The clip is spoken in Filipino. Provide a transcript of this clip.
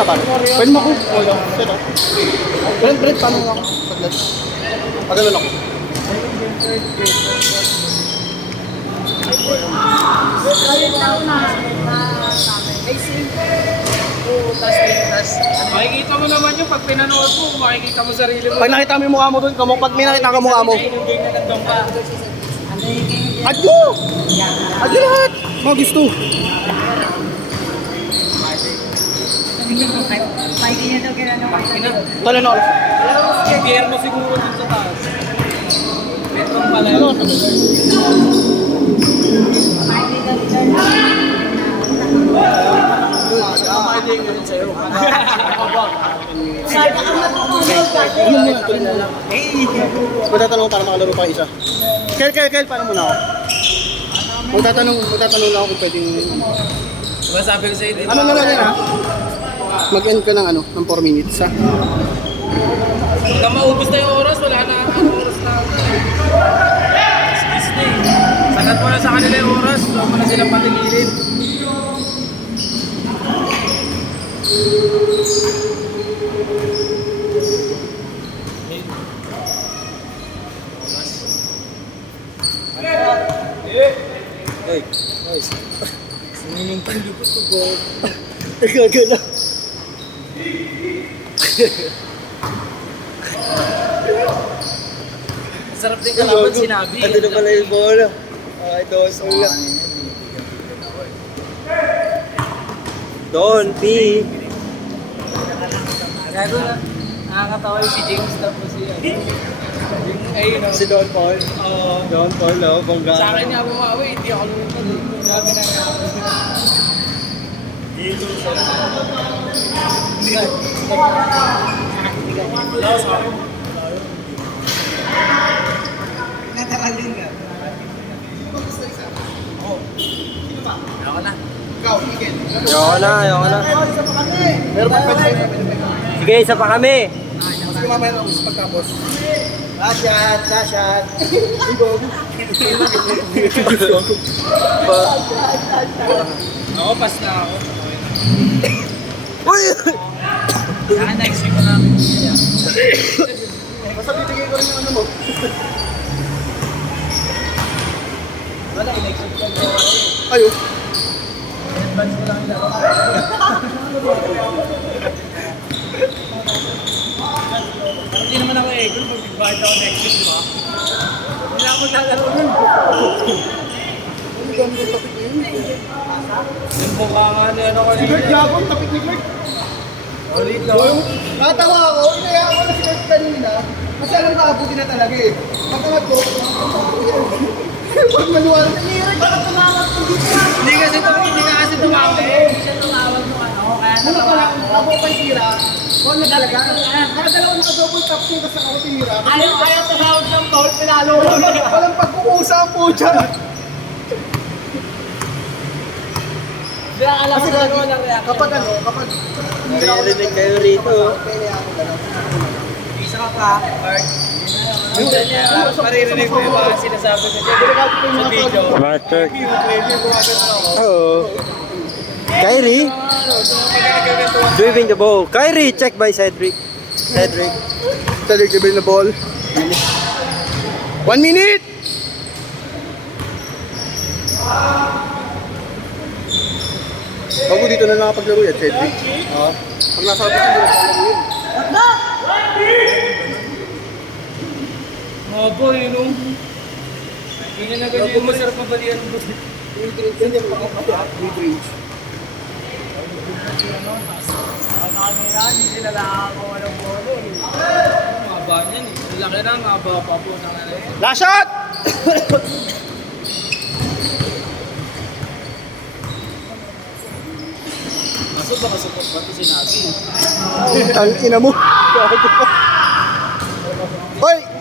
na pare. Pwede mo ako. Brent, paano mo ako? Saglit. Pagalan ako. Makikita mo naman yung pag pinanood mo, makikita mo sarili mo. Pag nakita mo yung mukha mo doon, pag may nakita ka mukha mo. Yung game na nandun ka. Adyo! Adyo lahat! Mga gusto. Tala na oras. Gear mo siguro dun sa taas. Metron pala yun. Magtatanong para makalaro pa isa. Kel, paano muna ako? Magtatanong lang ako kung pwedeng... Diba sabi ko sa'yo, Ano na lang yan ha? Mag-end ka ng ano, ng 4 minutes ha? pagka maubos na yung oras, wala na ang oras na. Excuse me. Sagat mo na sa kanila yung oras, huwag mo na silang patigilin. Hey, guys. Siniling pang di ko to go. Gagala. Sarap din kalaban sinabi. Ando na pala yung bola. Okay, Don P. Gago na. Nakakatawa yung si James tapos si ayun Si Don Paul. Oo. Don Paul, no? Bongga. Sa akin niya bumawi, hindi ako lumipad eh. Grabe na nga. Dito sa... Natakalin ka. Ako na. Ayoko na. Meron pa pwede. Sige, isa pa kami. Sige, mamaya na gusto pagtapos. Last shot. Ako, pas na ako. Uy! Saka next week ko namin. Basta bibigay ko rin yung ano mo. Wala, next week ko. Ayo. Advance ko lang yung hindi naman ako eagle pag big-bite ako next week, di ba? Hindi na ako maglalaro nun. Ano gano'n yung topic na yun? Yung mukha nga na ano Si Gert Gabon, topic ni Gert. Ulit na. Natawa ako, inaya ako na si Gert kanina. Kasi alam ko, abutin na talaga eh. Pagkamat ko, pag maluwal, nangyayari, bakit tumawag ko dito na? Hindi kasi tumawag. Hindi siya tumawag nung ano. Kaya Ano pa lang, abo pa yung tira. Wala na talaga. Nakadalawa naka-double tap ko, kasi ako tira. Ayaw tumawag ng foul, pinalo. Walang pagkukusa po dyan. Hindi na alam ko Kasi na lagi, ano ng reaction. kapag Narinig kayo rito. Isa ka pa, Mark. Maririnig mo yung mga sinasabi ko dyan sa video. Master. Oo. Kyrie. Driving the ball. Kyrie, check by Cedric. Cedric, give the ball. 1 minute! Bago dito na nakapaglaro yan, Cedric. Pag nasa kapit hindi na paglaro yun. Mga boy, nung ganyan na ganyan, masarap mabalian mo. Hindi ako makapagod. Mid-range. Kanina, hindi sila nakakakuha ng bola eh. Maba niyan eh. Laki na, maba pa po ng ano eh. Last shot! Kaso baka support ba ito sinabi? Ang ina mo. Gago ka.